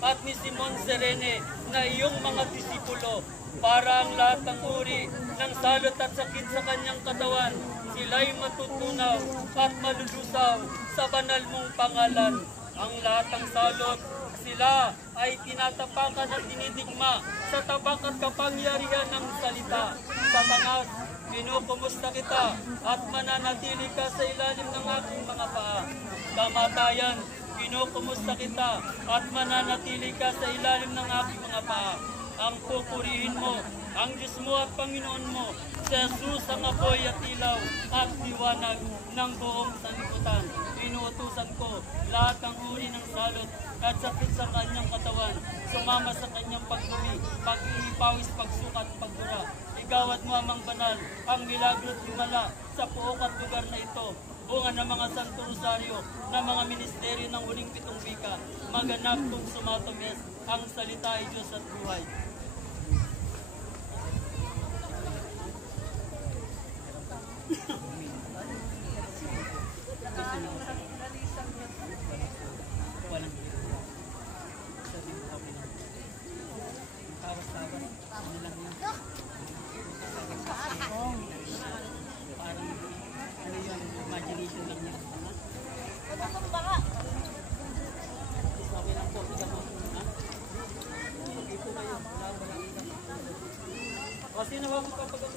at ni Simon Serene na iyong mga disipulo para ang lahat ng uri ng salot at sakit sa kanyang katawan, sila'y matutunaw at malulusaw sa banal mong pangalan. Ang lahat ng salot, sila ay tinatapakan at dinidigma sa tabak at kapangyarihan ng salita. Satanas, kinukumusta kita at mananatili ka sa ilalim ng aking mga paa. Kamatayan, kinukumusta kita at mananatili ka sa ilalim ng aking mga paa. Ang pupurihin mo, ang Diyos mo at Panginoon mo, si Jesus ang apoy at ilaw at liwanag ng buong sanlibutan. Inuutusan ko lahat ng uri ng salot at sakit sa kanyang katawan, sumama sa kanyang pagdumi, pag-iipawis, pagsukat, pagdura. Igawad mo, Amang Banal, ang milagro at himala sa puok at lugar na ito. Bunga ng mga Santo Rosario, ng mga ministeryo ng huling 7 wika, maganap kung sumatomes ang salita ay Diyos at buhay. Kasi nawa mo kapag